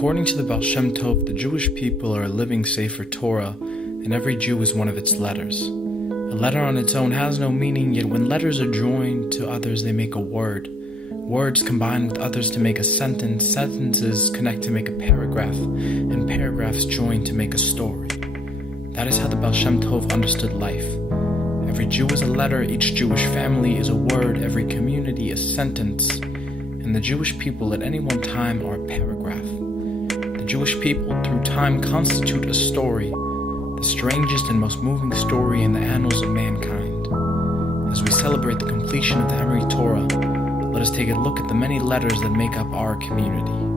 According to the Baal Shem Tov, the Jewish people are a living Sefer Torah, and every Jew is one of its letters. A letter on its own has no meaning, yet when letters are joined to others, they make a word. Words combine with others to make a sentence, sentences connect to make a paragraph, and paragraphs join to make a story. That is how the Baal Shem Tov understood life. Every Jew is a letter, each Jewish family is a word, every community a sentence, and the Jewish people at any one time are a paragraph. The Jewish people through time constitute a story, the strangest and most moving story in the annals of mankind. As we celebrate the completion of the Emory Torah, let us take a look at the many letters that make up our community.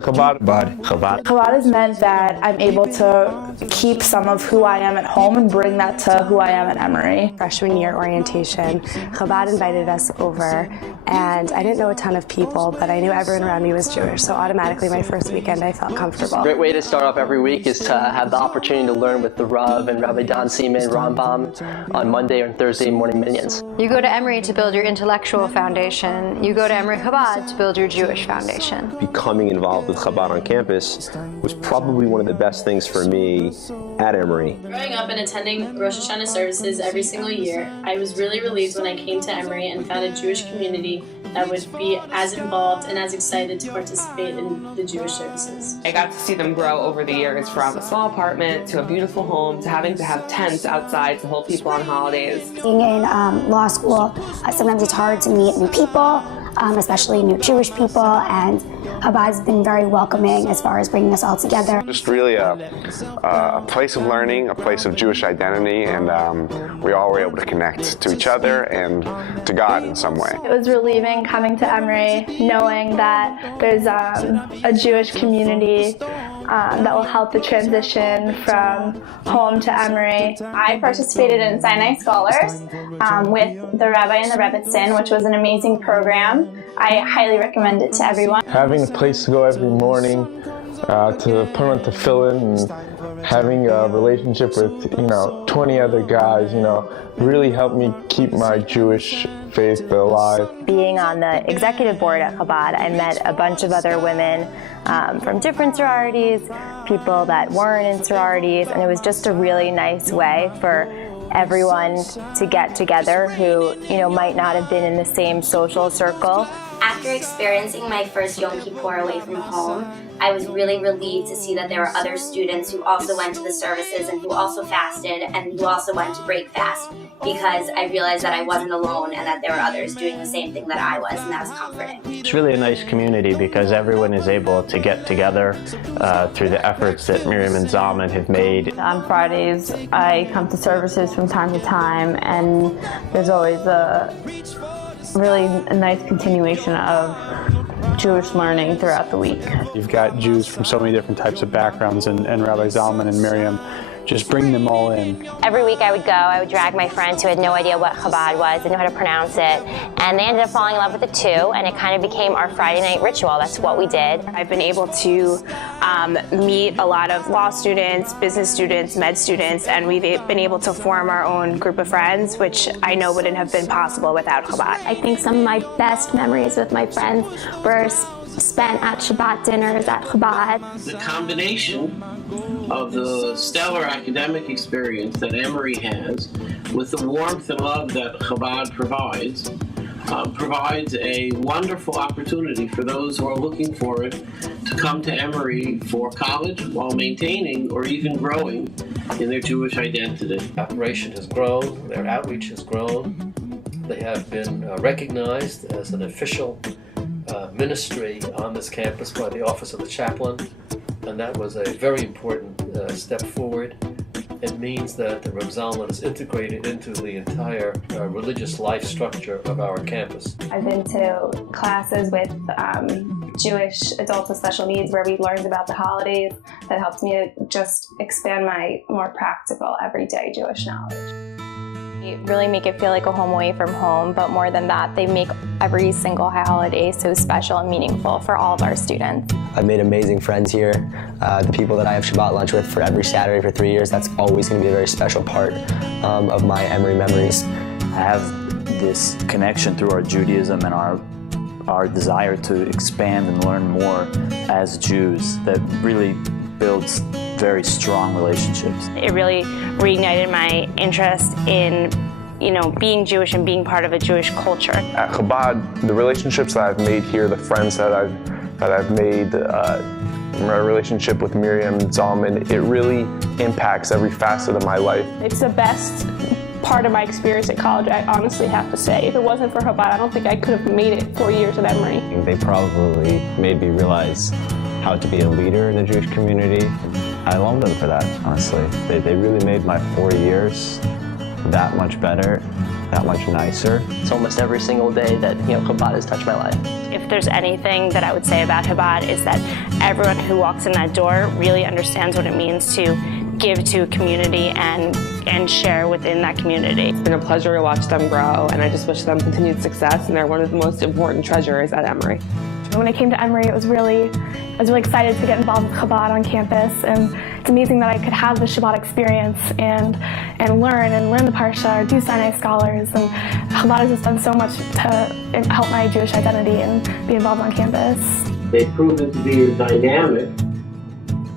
Chabad. Chabad has meant that I'm able to keep some of who I am at home and bring that to who I am at Emory. Freshman year orientation, Chabad invited us over, and I didn't know a ton of people, but I knew everyone around me was Jewish, so automatically my first weekend I felt comfortable. A great way to start off every week is to have the opportunity to learn with the Rav and Rabbi Don Seaman, Rambam, on Monday and Thursday morning minions. You go to Emory to build your intellectual foundation. You go to Emory Chabad to build your Jewish foundation. Becoming involved with Chabad on campus was probably one of the best things for me at Emory. Growing up and attending Rosh Hashanah services every single year, I was really relieved when I came to Emory and found a Jewish community that would be as involved and as excited to participate in the Jewish services. I got to see them grow over the years from a small apartment to a beautiful home to having to have tents outside to hold people on holidays. Being in law school, sometimes it's hard to meet new people, especially new Jewish people, and Chabad's been very welcoming as far as bringing us all together. Just really a place of learning, a place of Jewish identity, and we all were able to connect to each other and to God in some way. It was relieving coming to Emory, knowing that there's a Jewish community that will help the transition from home to Emory. I participated in Sinai Scholars with the Rabbi and the Rebbetzin, which was an amazing program. I highly recommend it to everyone. Having a place to go every morning, to put on tefillin, and having a relationship with 20 other guys, really helped me keep my Jewish faith alive. Being on the executive board at Chabad, I met a bunch of other women from different sororities, people that weren't in sororities, and it was just a really nice way for everyone to get together who, might not have been in the same social circle. After experiencing my first Yom Kippur away from home, I was really relieved to see that there were other students who also went to the services and who also fasted and who also went to break fast, because I realized that I wasn't alone and that there were others doing the same thing that I was, and that was comforting. It's really a nice community because everyone is able to get together through the efforts that Miriam and Zalman have made. On Fridays, I come to services from time to time, and there's always a really nice continuation of Jewish learning throughout the week. You've got Jews from so many different types of backgrounds, and Rabbi Zalman and Miriam just bring them all in. Every week I would drag my friends who had no idea what Chabad was, didn't know how to pronounce it, and they ended up falling in love with it too, and it kind of became our Friday night ritual. That's what we did. I've been able to meet a lot of law students, business students, med students, and we've been able to form our own group of friends, which I know wouldn't have been possible without Chabad. I think some of my best memories with my friends were spent at Shabbat dinners at Chabad. The combination of the stellar academic experience that Emory has with the warmth and love that Chabad provides a wonderful opportunity for those who are looking for it to come to Emory for college while maintaining or even growing in their Jewish identity. The operation has grown, their outreach has grown. They have been recognized as an official ministry on this campus by the Office of the Chaplain, and that was a very important step forward. It means that the Reb Zalman is integrated into the entire religious life structure of our campus. I've been to classes with Jewish adults with special needs where we learned about the holidays. That helped me to just expand my more practical, everyday Jewish knowledge. They really make it feel like a home away from home, but more than that, they make every single holiday so special and meaningful for all of our students. I've made amazing friends here. The people that I have Shabbat lunch with for every Saturday for 3 years, that's always going to be a very special part of my Emory memories. I have this connection through our Judaism and our desire to expand and learn more as Jews that really builds very strong relationships. It really reignited my interest in being Jewish and being part of a Jewish culture. At Chabad, the relationships that I've made here, the friends that I've made, my relationship with Miriam and Zalman, it really impacts every facet of my life. It's the best part of my experience at college, I honestly have to say. If it wasn't for Chabad, I don't think I could have made it 4 years at Emory. They probably made me realize how to be a leader in the Jewish community. I love them for that, honestly. They really made my 4 years that much better, that much nicer. It's almost every single day that Chabad has touched my life. If there's anything that I would say about Chabad is that everyone who walks in that door really understands what it means to give to a community and share within that community. It's been a pleasure to watch them grow, and I just wish them continued success, and they're one of the most important treasures at Emory. When I came to Emory, I was really excited to get involved with Chabad on campus, and it's amazing that I could have the Shabbat experience and learn the Parsha, do Sinai Scholars, and Chabad has just done so much to help my Jewish identity and be involved on campus. They've proven to be a dynamic,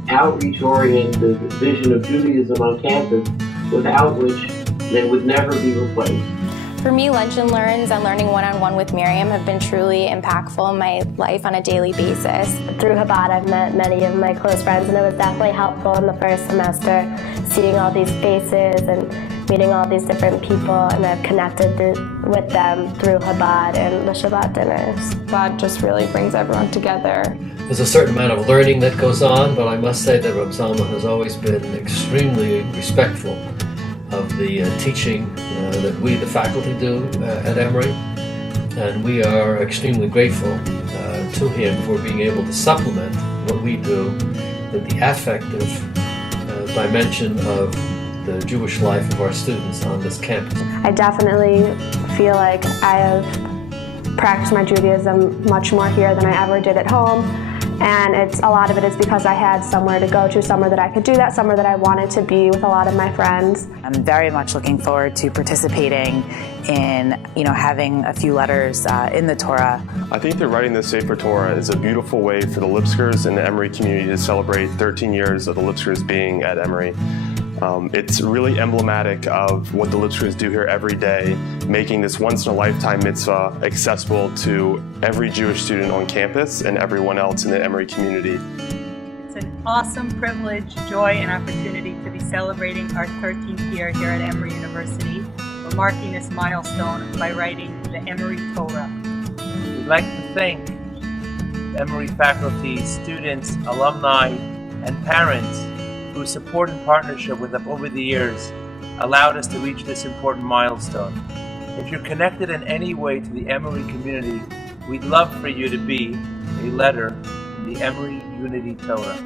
outreach-oriented vision of Judaism on campus, without which they would never be replaced. For me, Lunch and Learns and learning one-on-one with Miriam have been truly impactful in my life on a daily basis. Through Chabad, I've met many of my close friends, and it was definitely helpful in the first semester, seeing all these faces and meeting all these different people, and I've connected with them through Chabad and the Shabbat dinners. Chabad just really brings everyone together. There's a certain amount of learning that goes on, but I must say that Reb Zalman has always been extremely respectful of the teaching that we, the faculty, do at Emory, and we are extremely grateful to him for being able to supplement what we do with the affective dimension of the Jewish life of our students on this campus. I definitely feel like I have practiced my Judaism much more here than I ever did at home. And a lot of it is because I had somewhere to go to, somewhere that I could do that, somewhere that I wanted to be with a lot of my friends. I'm very much looking forward to participating in, having a few letters in the Torah. I think that writing the Sefer Torah is a beautiful way for the Lipskers and the Emory community to celebrate 13 years of the Lipskers being at Emory. It's really emblematic of what the Lipskers do here every day, making this once-in-a-lifetime mitzvah accessible to every Jewish student on campus and everyone else in the Emory community. It's an awesome privilege, joy, and opportunity to be celebrating our 13th year here at Emory University. We're marking this milestone by writing the Emory Torah. We'd like to thank Emory faculty, students, alumni, and parents whose support and partnership with them over the years allowed us to reach this important milestone. If you're connected in any way to the Emory community, we'd love for you to be a letter in the Emory Unity Torah.